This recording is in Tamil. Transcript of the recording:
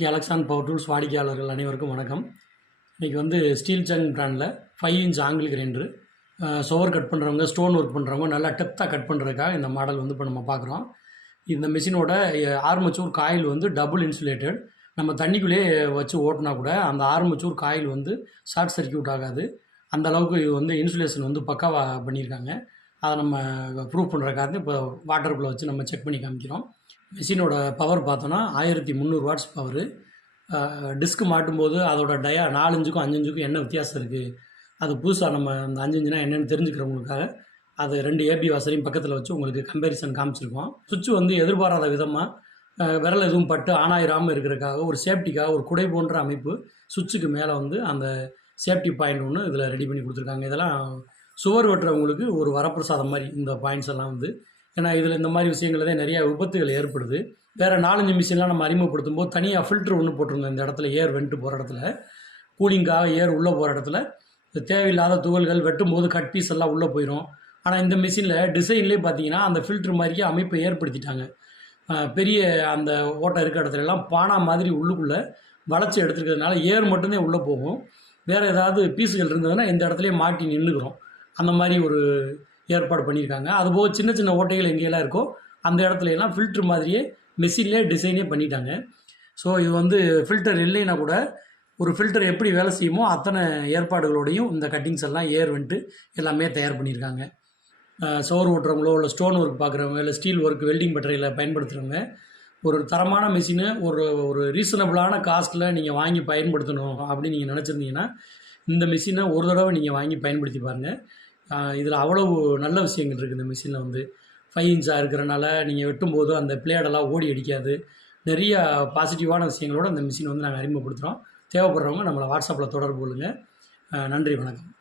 கேலக்ஸான் பவர் டூல்ஸ் வாடிக்கையாளர்கள் அனைவருக்கும் வணக்கம். இன்றைக்கி வந்து ஸ்டீல் சங் பிராண்டில் 5 இன்ச் ஆங்கிள் கிரைண்டரு சுவர் கட் பண்ணுறவங்க, ஸ்டோன் ஒர்க் பண்ணுறவங்க நல்லா டெப்த்தாக கட் பண்ணுறதுக்காக இந்த மாடல் வந்து இப்போ நம்ம பார்க்குறோம். இந்த மிஷினோட ஆர்மச்சூர் காயில் வந்து டபுள் இன்சுலேட்டட். நம்ம தண்ணிக்குள்ளேயே வச்சு ஓட்டினா கூட அந்த ஆர்மச்சூர் காயில் வந்து ஷார்ட் சர்க்கியூட் ஆகாது. அந்த அளவுக்கு இது வந்து இன்சுலேஷன் வந்து பக்காவாக பண்ணியிருக்காங்க. அதை நம்ம ப்ரூவ் பண்ணுறக்காக இப்போ வாட்டருக்குள்ளே வச்சு நம்ம செக் பண்ணி காமிக்கிறோம். மிஷினோட பவர் பார்த்தோன்னா 1300 வாட்ஸ் பவரு. டிஸ்க்கு மாட்டும்போது அதோட 4 இன்ச்சுக்கும் 5 இன்ச்சுக்கும் என்ன வித்தியாசம் இருக்குது, அது புதுசாக நம்ம அந்த 5 இன்ச்சுனா என்னென்னு தெரிஞ்சுக்கிறவங்களுக்காக அது 2 ஏபி வாசரையும் பக்கத்தில் வச்சு உங்களுக்கு கம்பேரிசன் காமிச்சிருக்கோம். சுவிட்சு வந்து எதிர்பாராத விதமாக விரல் எதுவும் பட்டு ஆனாயிராமல் இருக்கிறதுக்காக ஒரு சேஃப்டிக்காக ஒரு குடை போன்ற அமைப்பு சுவிட்சுக்கு மேலே வந்து அந்த சேஃப்டி பாயிண்ட் ஒன்று இதில் ரெடி பண்ணி கொடுத்துருக்காங்க. இதெல்லாம் சுவர் வெட்டுறவங்களுக்கு ஒரு வரப்பிரசாதம் மாதிரி இந்த பாயிண்ட்ஸ் எல்லாம் வந்து. ஏன்னா இதில் இந்த மாதிரி விஷயங்கள் தான் நிறையா விபத்துகள் ஏற்படுது. வேறு 4-5 மிஷின்லாம் நம்ம அறிமுகப்படுத்தும் போது தனியாக ஃபில்ட்ரு ஒன்று போட்டிருந்தோம். இந்த இடத்துல ஏர் வென்ட்டு போகிற இடத்துல, கூலிங்காக ஏர் உள்ளே போகிற இடத்துல தேவையில்லாத துகள்கள் வெட்டும் போது கட் பீஸ் எல்லாம் உள்ளே போயிடும். ஆனால் இந்த மிஷினில் டிசைன்லேயே பார்த்தீங்கன்னா அந்த ஃபில்ட்ரு மாதிரியே அமைப்பை ஏற்படுத்திட்டாங்க. பெரிய அந்த ஓட்டை இருக்கிற இடத்துலலாம் பானா மாதிரி உள்ளுக்குள்ளே வளைச்சி எடுத்துருக்கிறதுனால ஏர் மட்டும்தான் உள்ளே போகும். வேறு ஏதாவது பீஸுகள் இருந்ததுன்னா இந்த இடத்துலையே மாட்டி நின்றுக்கிறோம். அந்த மாதிரி ஒரு ஏற்பாடு பண்ணியிருக்காங்க. அதுபோக சின்ன சின்ன ஓட்டைகள் எங்கேயெல்லாம் இருக்கோ அந்த இடத்துலலாம் ஃபில்ட்ரு மாதிரியே மெஷின்லேயே டிசைனே பண்ணிட்டாங்க. ஸோ இது வந்து ஃபில்டர் இல்லைன்னா கூட ஒரு ஃபில்டர் எப்படி வேலை செய்யுமோ அத்தனை ஏற்பாடுகளோடையும் இந்த கட்டிங்ஸ் எல்லாம் ஏர் வந்துட்டு எல்லாமே தயார் பண்ணியிருக்காங்க. சோறு ஓட்டுறவங்களோ இல்லை ஸ்டோன் ஒர்க் பார்க்குறவங்க இல்லை ஸ்டீல் ஒர்க் வெல்டிங் மெட்டீரியலை பயன்படுத்துகிறவங்க ஒரு தரமான மிஷினை ஒரு ஒரு ரீசனபிளான காஸ்ட்டில் நீங்கள் வாங்கி பயன்படுத்தணும் அப்படின்னு நீங்கள் நினச்சிருந்தீங்கன்னா இந்த மிஷினை ஒரு தடவை நீங்கள் வாங்கி பயன்படுத்தி பாருங்கள். இதில் அவ்வளவு நல்ல விஷயங்கள் இருக்குது. இந்த மிஷினில் வந்து 5 இன்ச்சாக இருக்கிறனால நீங்கள் வெட்டும்போது அந்த பிளேடெல்லாம் ஓடி அடிக்காது. நிறைய பாசிட்டிவான விஷயங்களோடு அந்த மிஷின் வந்து நாங்கள் அறிமுகப்படுத்துகிறோம். தேவைப்படுறவங்க நம்மளை வாட்ஸ்அப்பில் தொடர்பு கொள்ளுங்கள். நன்றி, வணக்கம்.